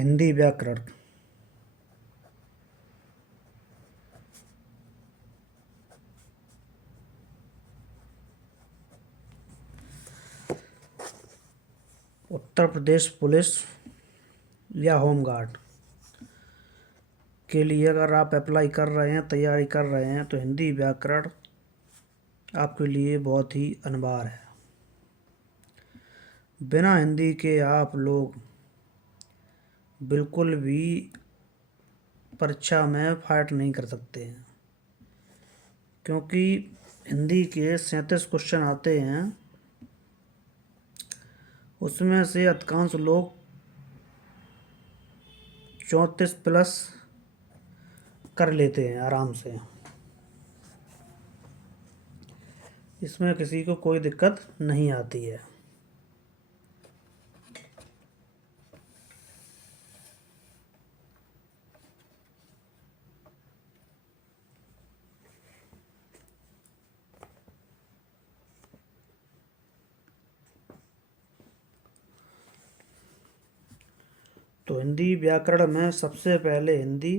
हिंदी व्याकरण। उत्तर प्रदेश पुलिस या होमगार्ड के लिए अगर आप अप्लाई कर रहे हैं, तैयारी कर रहे हैं, तो हिंदी व्याकरण आपके लिए बहुत ही अनिवार्य है। बिना हिंदी के आप लोग बिल्कुल भी परीक्षा में फाइट नहीं कर सकते हैं, क्योंकि हिंदी के 37 क्वेश्चन आते हैं। उसमें से अधिकांश लोग 34 प्लस कर लेते हैं आराम से। इसमें किसी को कोई दिक्कत नहीं आती है। तो हिंदी व्याकरण में सबसे पहले हिंदी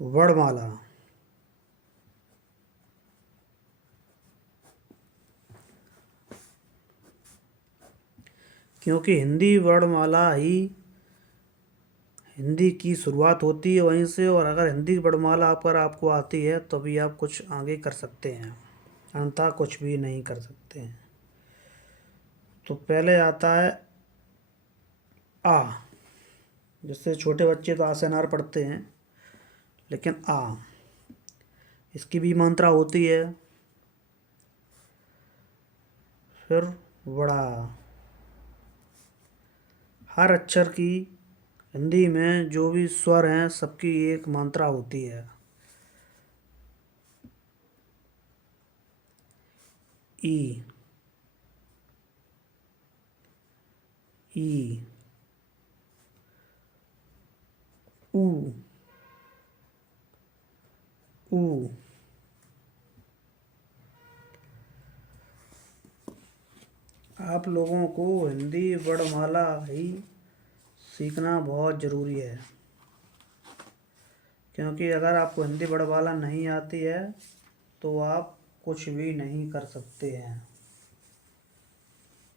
वर्णमाला, क्योंकि हिंदी वर्णमाला ही हिंदी की शुरुआत होती है वहीं से। और अगर हिंदी वर्णमाला पर आपको आती है तो भी आप कुछ आगे कर सकते हैं, अन्यथा कुछ भी नहीं कर सकते हैं। तो पहले आता है आ, जिससे छोटे बच्चे तो आ से अनार पढ़ते हैं, लेकिन आ इसकी भी मात्रा होती है। फिर बड़ा, हर अक्षर की हिंदी में जो भी स्वर हैं सबकी एक मात्रा होती है। ई, ई, ऊ, ऊ। आप लोगों को हिंदी वर्णमाला ही सीखना बहुत ज़रूरी है, क्योंकि अगर आपको हिंदी वर्णमाला नहीं आती है तो आप कुछ भी नहीं कर सकते हैं।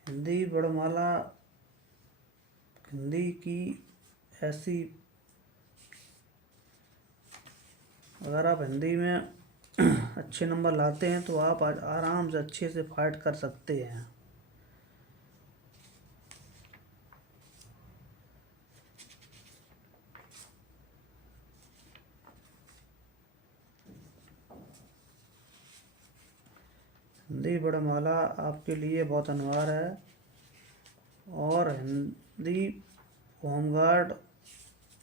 हिंदी वर्णमाला हिंदी की ऐसी, अगर आप हिंदी में अच्छे नंबर लाते हैं तो आप आराम से अच्छे से फाइट कर सकते हैं। हिंदी वर्णमाला आपके लिए बहुत अनिवार्य है, और Hindi home guard,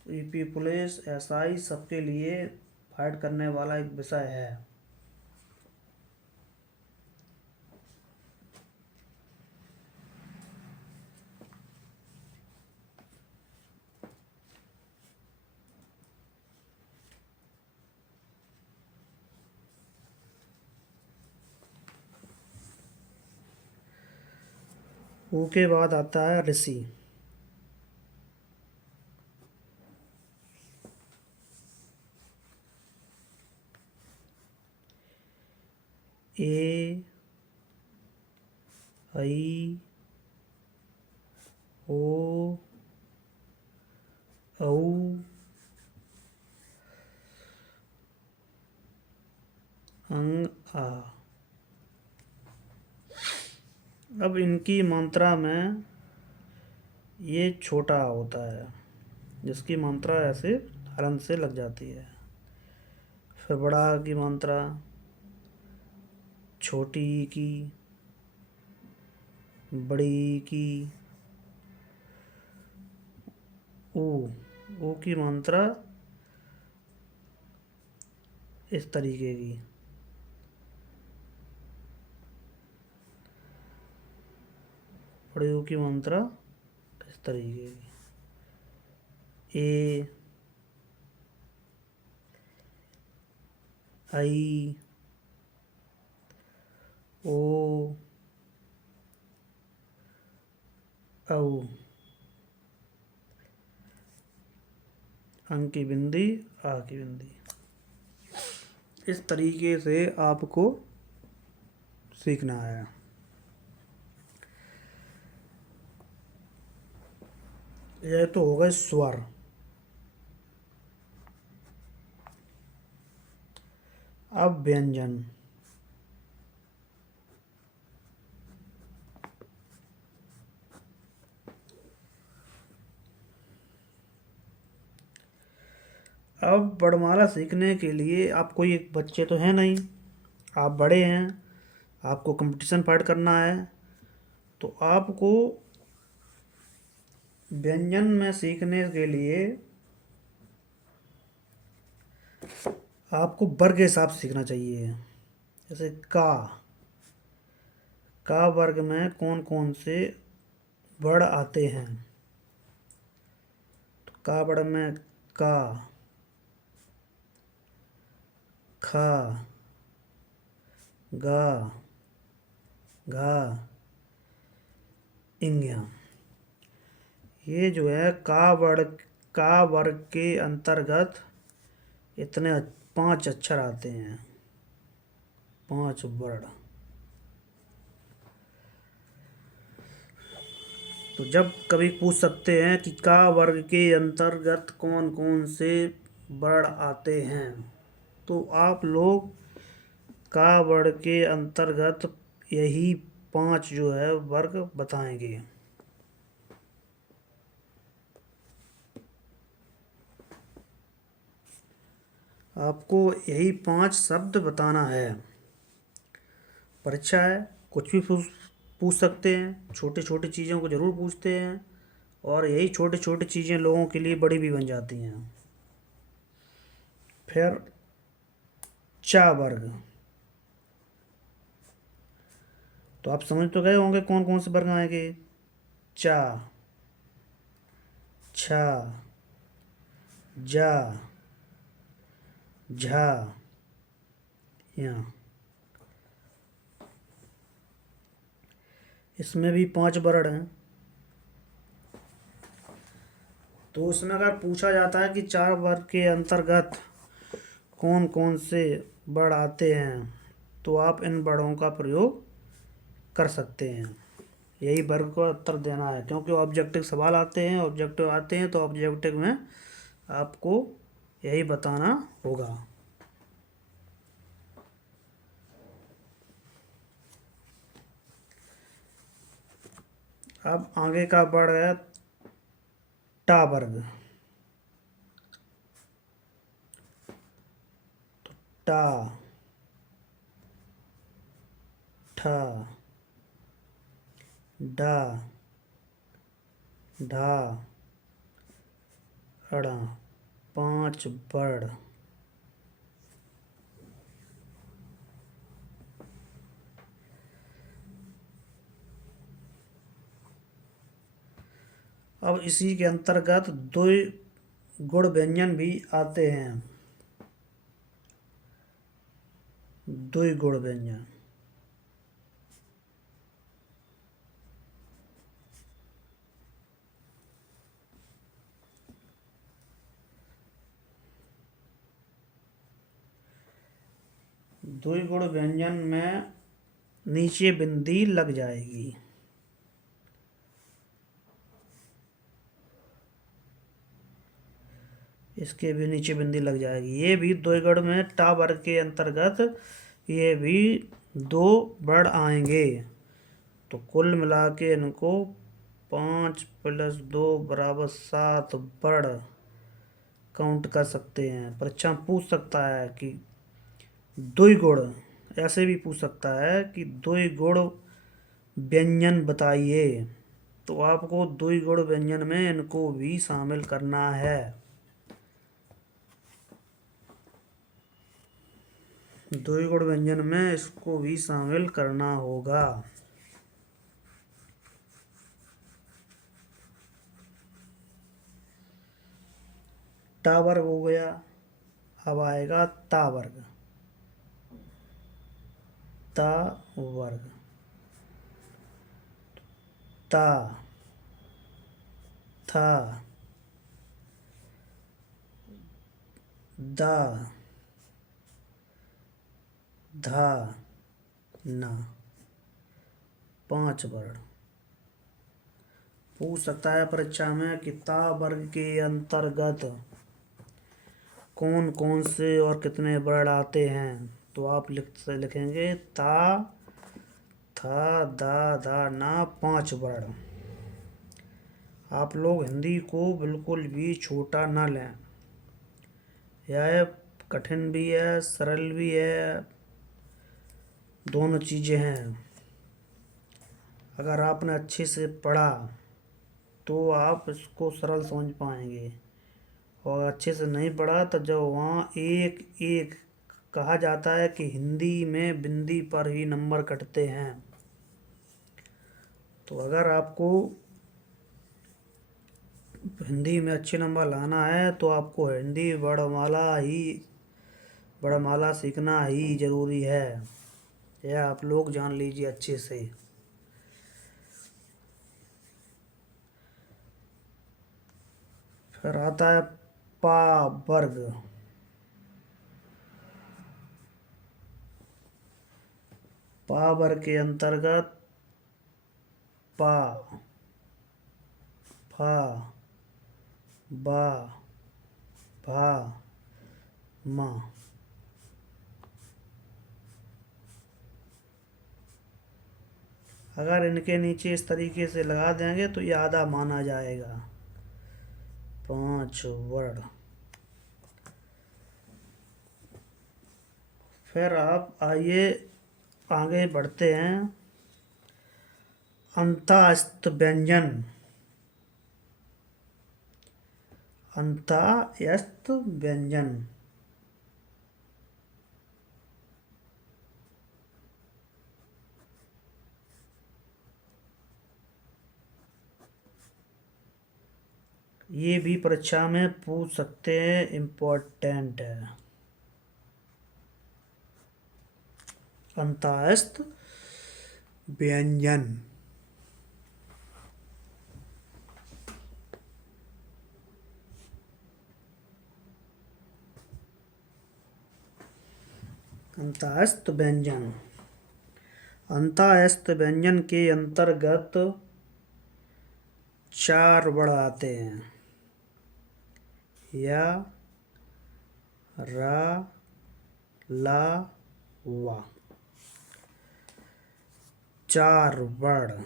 UP police, SI सबके लिए फाइट करने वाला एक विषय है। ऊ के बाद आता है ऋषि। ए, आई, ओ, औ, अंग, आ। अब इनकी मात्रा में ये छोटा होता है, जिसकी मात्रा ऐसे हलन से लग जाती है। फिर बड़ा की मात्रा, छोटी की, बड़ी की, ऊ की मात्रा इस तरीके की। बड़े ऊ की मात्रा इस तरीके की। ए, आई, ओ, औ, अंक की बिंदी, आ की बिंदी। इस तरीके से आपको सीखना है। यह तो हो गए स्वर। अब व्यंजन। अब वर्णमाला सीखने के लिए आप कोई एक बच्चे तो हैं नहीं, आप बड़े हैं, आपको कंपटीशन फाइट करना है। तो आपको व्यंजन में सीखने के लिए आपको वर्ग के हिसाब से सीखना चाहिए। जैसे का वर्ग में कौन कौन से वर्ण आते हैं। तो का वर्ग में का, खा, गा, घा, इंग्या। ये जो है का वर्ग के अंतर्गत इतने 5 अक्षर आते हैं, 5 वर्ण। तो जब कभी पूछ सकते हैं कि का वर्ग के अंतर्गत कौन कौन से वर्ण आते हैं, तो आप लोग का वर्ग के अंतर्गत यही 5 जो है वर्ग बताएंगे। आपको यही 5 शब्द बताना है। परीक्षा है, कुछ भी पूछ सकते हैं, छोटी छोटी चीज़ों को ज़रूर पूछते हैं, और यही छोटी छोटी चीज़ें लोगों के लिए बड़ी भी बन जाती हैं। फिर चा वर्ग। तो आप समझ तो गए होंगे कौन कौन से वर्ग आएंगे। चा, छा, जा, झा, या। इसमें भी 5 वर्ण हैं। तो उसमें अगर पूछा जाता है कि 4 वर्ग के अंतर्गत कौन कौन से वर्ण आते हैं, तो आप इन वर्णों का प्रयोग कर सकते हैं। यही वर्ग को उत्तर देना है, क्योंकि ऑब्जेक्टिव सवाल आते हैं, ऑब्जेक्टिव आते हैं, तो ऑब्जेक्टिव में आपको यही बताना होगा। अब आगे का वर्ण है टा वर्ग। टा, ठा, डा, ढा, अड़ा। 5 वर्ण। अब इसी के अंतर्गत 2 गुण व्यंजन भी आते हैं। 2 गुण व्यंजन। द्विगुण व्यंजन में नीचे बिंदी लग जाएगी। इसके भी नीचे बिंदी लग जाएगी। ये भी द्विगुण में टा वर्ग के अंतर्गत ये भी 2 वर्ण आएंगे। तो कुल मिला के इनको 5 + 2 = 7 वर्ण काउंट कर सकते हैं। परीक्षा में पूछ सकता है कि द्विगुण, ऐसे भी पूछ सकता है कि द्विगुण व्यंजन बताइए। तो आपको द्विगुण व्यंजन में इनको भी शामिल करना है। द्विगुण व्यंजन में इसको भी शामिल करना होगा। टा वर्ग हो गया। अब आएगा ता वर्ग। ता वर्ग, ता, था, दा, धा, ना। 5 वर्ण। पूछ सकता है परीक्षा में कि ता वर्ग के अंतर्गत कौन कौन से और कितने वर्ण आते हैं। तो आप लिखेंगे ता, था, दा, धा, ना, 5 वर्ण। आप लोग हिंदी को बिल्कुल भी छोटा ना लें। यह कठिन भी है, सरल भी है, दोनों चीज़ें हैं। अगर आपने अच्छे से पढ़ा तो आप इसको सरल समझ पाएंगे, और अच्छे से नहीं पढ़ा तो जब वहाँ एक एक कहा जाता है कि हिंदी में बिंदी पर ही नंबर कटते हैं। तो अगर आपको हिंदी में अच्छे नंबर लाना है तो आपको हिंदी वर्णमाला सीखना ही ज़रूरी है। यह आप लोग जान लीजिए अच्छे से। फिर आता है पा वर्ग। पा वर्ग के अंतर्गत पा, फा, बा, भा, मा। अगर इनके नीचे इस तरीके से लगा देंगे तो ये आधा माना जाएगा। 5 वर्ण। फिर आप आइए आगे बढ़ते हैं। अंतास्त व्यंजन। अंतायस्त व्यंजन। ये भी परीक्षा में पूछ सकते हैं, इम्पोर्टेंट है। अंतायस्त व्यंजन। अंतायस्त व्यंजन। अंतायस्त व्यंजन के अंतर्गत 4 वर्ण आते हैं। या, रा, ला, वा। 4 वर्ण।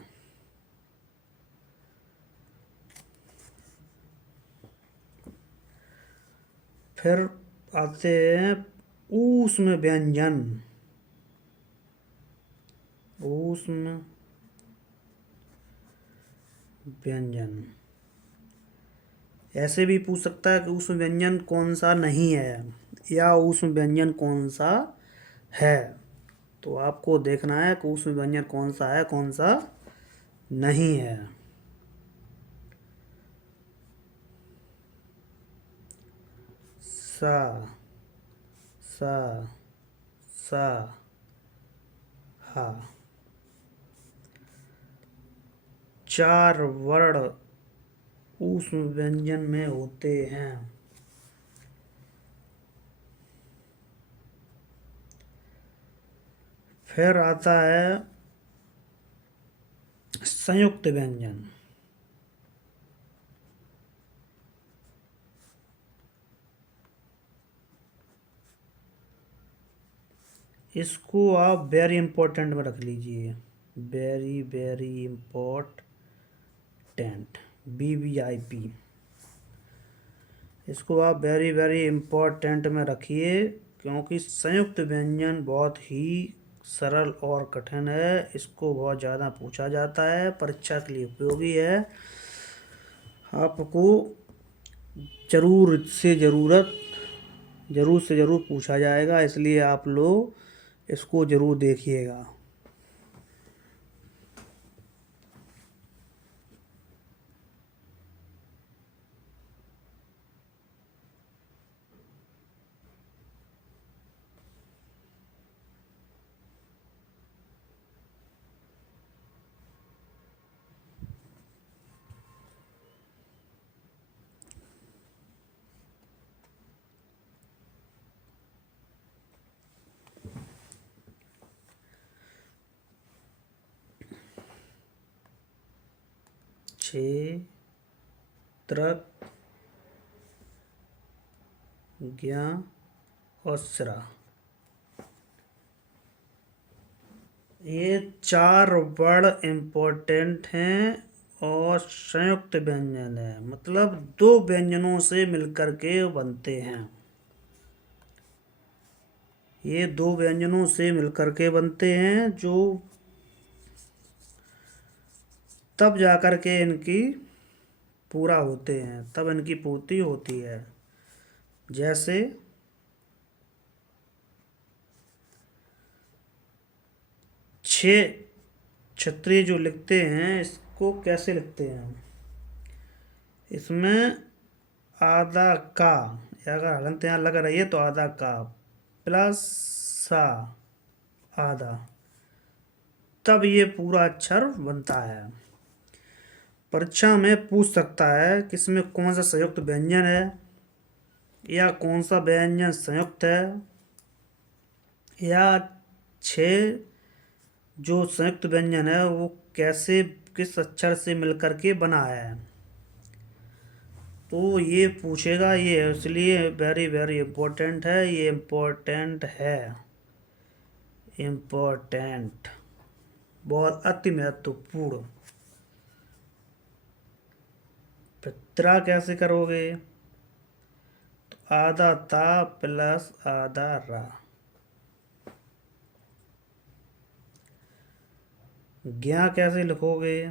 फिर आते हैं ऊष्म व्यंजन। ऊष्म व्यंजन। ऐसे भी पूछ सकता है कि ऊष्म व्यंजन कौन सा नहीं है, या ऊष्म व्यंजन कौन सा है। तो आपको देखना है कि ऊष्म व्यंजन कौन सा है, कौन सा नहीं है। सा, सा, सा, हा। 4 वर्ण ऊष्म व्यंजन में होते हैं। फिर आता है संयुक्त व्यंजन। इसको आप वेरी इंपॉर्टेंट में रख लीजिए। Very very important, VVIP। इसको आप वेरी वेरी इम्पोर्टेंट में रखिए, क्योंकि संयुक्त व्यंजन बहुत ही सरल और कठिन है। इसको बहुत ज़्यादा पूछा जाता है, परीक्षा के लिए उपयोगी है। आपको ज़रूर से ज़रूर पूछा जाएगा, इसलिए आप लोग इसको ज़रूर देखिएगा। क्षेत्रक, ज्ञा और स्रा, ये 4 वर्ण इम्पोर्टेंट हैं और संयुक्त व्यंजन है, मतलब 2 व्यंजनों से मिलकर के बनते हैं। ये 2 व्यंजनों से मिलकर के बनते हैं, जो तब जाकर के इनकी पूरा होते हैं, तब इनकी पूर्ति होती है। जैसे छः क्षत्रिय जो लिखते हैं, इसको कैसे लिखते हैं? इसमें आधा का, अगर हलंत यहाँ लग रही है तो आधा का प्लस सा आधा, तब ये पूरा अक्षर बनता है। परीक्षा में पूछ सकता है कि इसमें कौन सा संयुक्त व्यंजन है या कौन सा व्यंजन संयुक्त है, या 6 जो संयुक्त व्यंजन है वो कैसे, किस अक्षर से मिलकर के बना है, तो ये पूछेगा। ये इसलिए वेरी वेरी इम्पोर्टेंट है, ये इम्पोर्टेंट है, इम्पोर्टेंट, बहुत अति महत्वपूर्ण। पित्रा कैसे करोगे? तो आधा ता प्लस आधा रा। ज्ञा कैसे लिखोगे?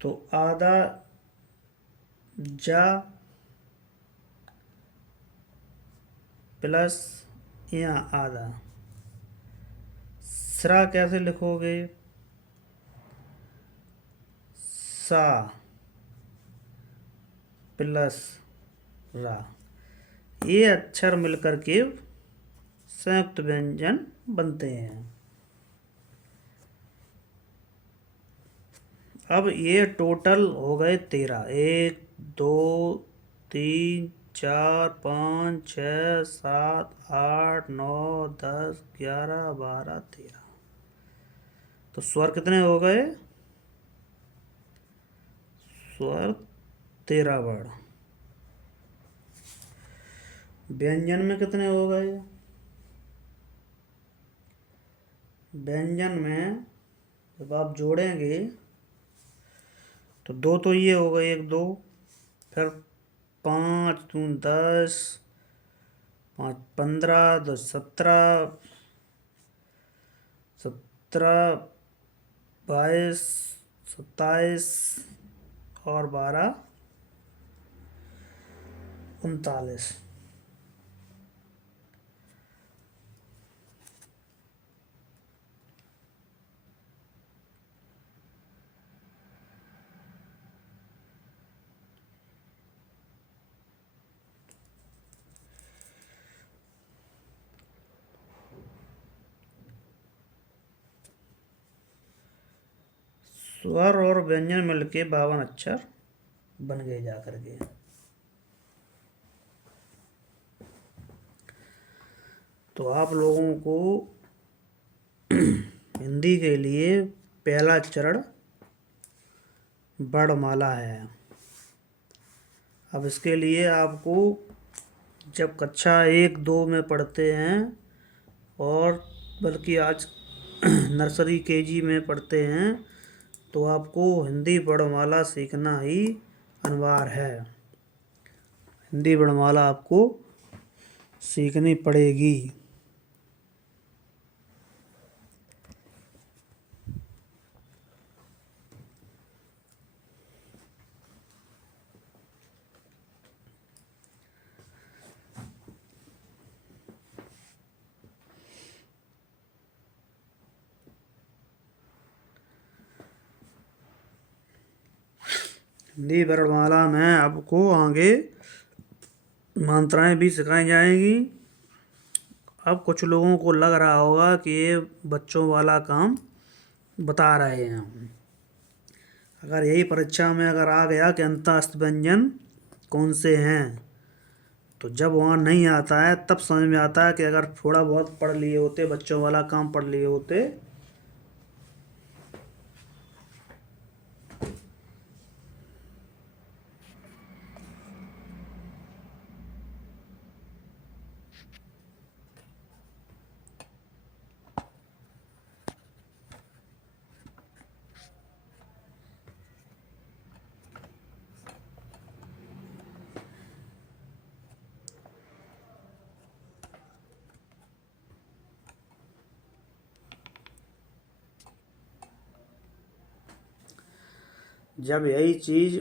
तो आधा जा प्लस यहाँ आधा। स्रा कैसे लिखोगे? सा प्लस रा। ये अक्षर मिलकर के संयुक्त व्यंजन बनते हैं। अब ये टोटल हो गए 13, 1 2 3 4 5 6 7 8 9 10 11 12 13। तो स्वर कितने हो गए? स्वर 13 वर्ण। व्यंजन में कितने हो गए? व्यंजन में जब आप जोड़ेंगे तो 2 तो ये हो गए, 1 2, फिर 5 दून 10, 5 15, 10 17, 17 22 27 और 12 39। स्वर और व्यंजन मिलके 52 अक्षर बन गए जा करके। तो आप लोगों को हिंदी के लिए पहला चरण वर्णमाला है। अब इसके लिए आपको जब कक्षा 1 2 में पढ़ते हैं, और बल्कि आज नर्सरी केजी में पढ़ते हैं, तो आपको हिंदी वर्णमाला सीखना ही अनिवार्य है। हिंदी वर्णमाला आपको सीखनी पड़ेगी। हिंदी वर्णमाला में आपको आगे मात्राएं भी सिखाई जाएंगी। अब कुछ लोगों को लग रहा होगा कि ये बच्चों वाला काम बता रहे हैं। अगर यही परीक्षा में अगर आ गया कि अंतःस्थ व्यंजन कौन से हैं, तो जब वहाँ नहीं आता है तब समझ में आता है कि अगर थोड़ा बहुत पढ़ लिए होते, बच्चों वाला काम पढ़ लिए होते, जब यही चीज़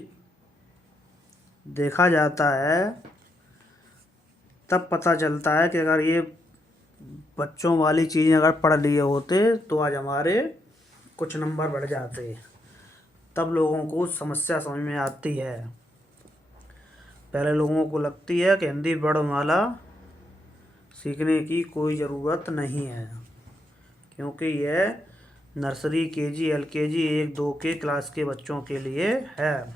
देखा जाता है तब पता चलता है कि अगर ये बच्चों वाली चीज़ें अगर पढ़ लिए होते तो आज हमारे कुछ नंबर बढ़ जाते। तब लोगों को समस्या समझ में आती है। पहले लोगों को लगती है कि हिंदी वर्णमाला सीखने की कोई ज़रूरत नहीं है, क्योंकि यह नर्सरी, केजी, एलकेजी 1-2 के क्लास के बच्चों के लिए है।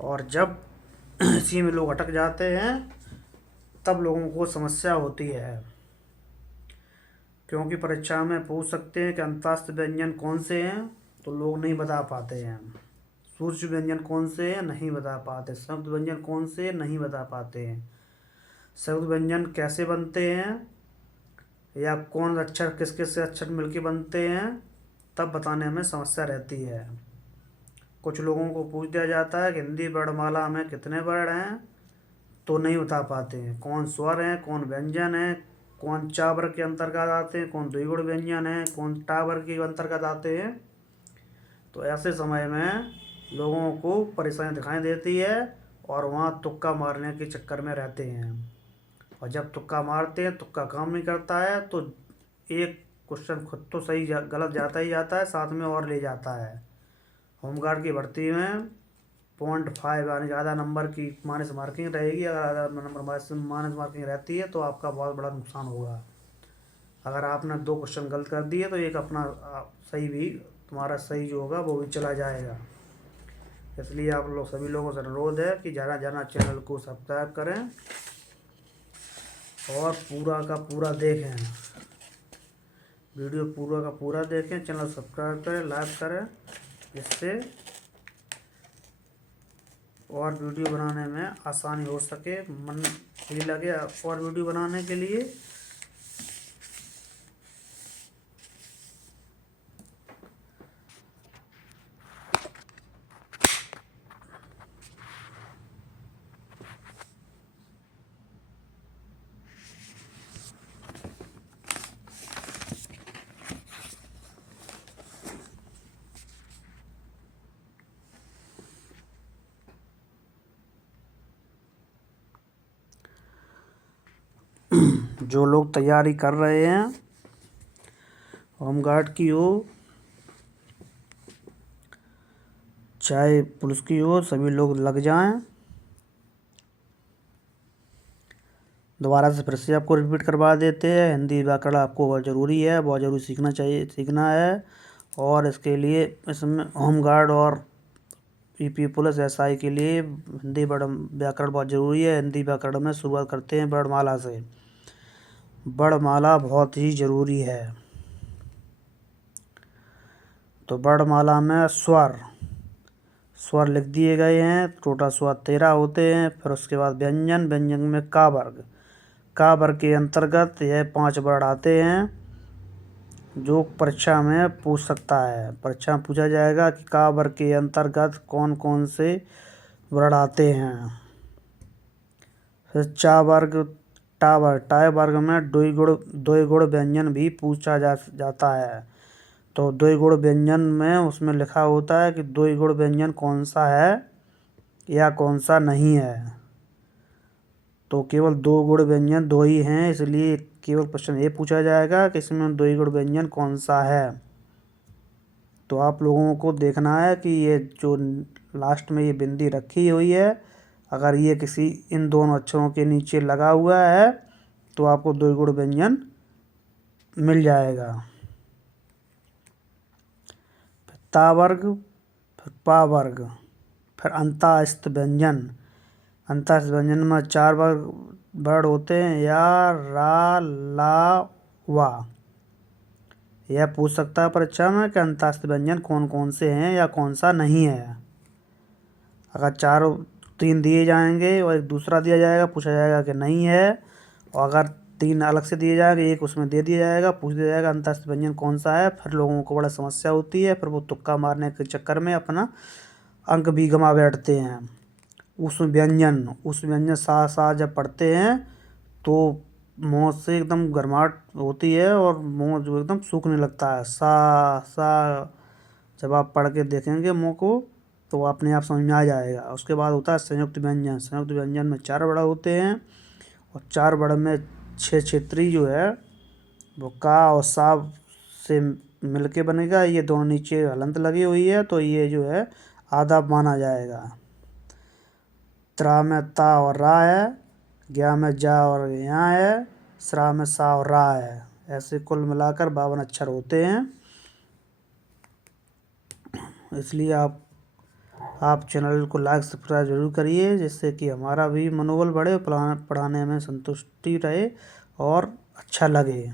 और जब इसी में लोग अटक जाते हैं तब लोगों को समस्या होती है, क्योंकि परीक्षा में पूछ सकते हैं कि अंतस्थ व्यंजन कौन से हैं, तो लोग नहीं बता पाते हैं। सूक्ष्म व्यंजन कौन से हैं, नहीं बता पाते। संयुक्त व्यंजन कौन से हैं, नहीं बता पाते हैं। संयुक्त व्यंजन कैसे बनते हैं या कौन अक्षर किस किस से अक्षर मिलके बनते हैं, तब बताने में समस्या रहती है। कुछ लोगों को पूछ दिया जाता है कि हिंदी वर्णमाला में कितने वर्ण हैं, तो नहीं बता पाते हैं। कौन स्वर हैं, कौन व्यंजन हैं, कौन चा वर्ग के अंतर्गत आते हैं, कौन द्विगुण व्यंजन है, कौन टा वर्ग के अंतर्गत आते हैं। तो ऐसे समय में लोगों को परेशानी दिखाई देती है और वहाँ तुक्का मारने के चक्कर में रहते हैं। और जब तुक्का मारते हैं, तुक्का काम नहीं करता है, तो एक क्वेश्चन खुद तो सही गलत जाता ही जाता है, साथ में और ले जाता है। होमगार्ड की भर्ती में 0.5 यानी ज़्यादा नंबर की माइनस मार्किंग रहेगी। अगर ज़्यादा नंबर माइनस मार्किंग रहती है तो आपका बहुत बड़ा नुकसान होगा। अगर आपने 2 क्वेश्चन गलत कर दिए तो एक अपना सही भी, तुम्हारा सही जो होगा वो भी चला जाएगा। इसलिए आप लोग सभी लोगों से अनुरोध है कि ज़्यादा ज़्यादा चैनल को सब्सक्राइब करें और पूरा का पूरा देखें, वीडियो पूरा का पूरा देखें, चैनल सब्सक्राइब करें, लाइक करें, जिससे और वीडियो बनाने में आसानी हो सके, मन भी लगे और वीडियो बनाने के लिए। जो लोग तैयारी कर रहे हैं होमगार्ड की हो चाहे पुलिस की हो, सभी लोग लग जाएं। दोबारा से फिर से आपको रिपीट करवा देते हैं। हिंदी व्याकरण आपको बहुत ज़रूरी है, बहुत ज़रूरी सीखना चाहिए, सीखना है। और इसके लिए इसमें होमगार्ड और पीपी पुलिस एसआई के लिए हिंदी व्याकरण बहुत ज़रूरी है। हिंदी व्याकरण में शुरुआत करते हैं वर्णमाला से। वर्णमाला बहुत ही ज़रूरी है। तो वर्णमाला में स्वर लिख दिए गए हैं। टोटल स्वर 13 होते हैं। फिर उसके बाद व्यंजन में का वर्ग के अंतर्गत यह 5 वर्ण आते हैं, जो परीक्षा में पूछ सकता है। परीक्षा में पूछा जाएगा कि का वर्ग के अंतर्गत कौन कौन से वर्ण आते हैं। फिर टा वर्ग में द्विगुण व्यंजन भी पूछा जाता है। तो द्विगुण व्यंजन में उसमें लिखा होता है कि द्विगुण व्यंजन कौन सा है या कौन सा नहीं है। तो केवल 2 गुण व्यंजन 2 ही हैं, इसलिए केवल प्रश्न ये पूछा जाएगा कि इसमें द्विगुण व्यंजन कौन सा है। तो आप लोगों को देखना है कि ये जो लास्ट में ये बिंदी रखी हुई है, अगर ये किसी इन दोनों अक्षरों के नीचे लगा हुआ है तो आपको द्विगुण व्यंजन मिल जाएगा। फिर ता वर्ग, फिर पा वर्ग, फिर अंतःस्थ व्यंजन में 4 वर्ण होते हैं, या, रा, ला, वा। यह पूछ सकता है परीक्षा में कि अंतःस्थ व्यंजन कौन कौन से हैं या कौन सा नहीं है। अगर 3 दिए जाएंगे और एक दूसरा दिया जाएगा, पूछा जाएगा कि नहीं है। और अगर 3 अलग से दिए जाएंगे, एक उसमें दे दिया जाएगा, पूछ दिया जाएगा अंतःस्थ व्यंजन कौन सा है। फिर लोगों को बड़ा समस्या होती है, फिर वो तुक्का मारने के चक्कर में अपना अंक भी गंवा बैठते हैं। उस व्यंजन सा जब पढ़ते हैं तो मुँह से एकदम गर्माहट होती है और मुँह जो एकदम सूखने लगता है। सा जब आप पढ़ के देखेंगे मुँह को तो अपने आप समझ में आ जाएगा। उसके बाद होता है संयुक्त व्यंजन। संयुक्त व्यंजन में 4 वर्ड होते हैं और 4 वर्ड में 6 क्षेत्रीय जो है वो का और सा से मिलके बनेगा। ये दोनों नीचे हलंत लगी हुई है तो ये जो है आधा माना जाएगा। त्रा में ता और रा है, ज्ञा में जा और यहाँ है, स्रा में सा और रा है। ऐसे कुल मिलाकर 52 अक्षर होते हैं। इसलिए आप चैनल को लाइक सब्सक्राइब जरूर करिए, जिससे कि हमारा भी मनोबल बढ़े, पढ़ाने में संतुष्टि रहे और अच्छा लगे।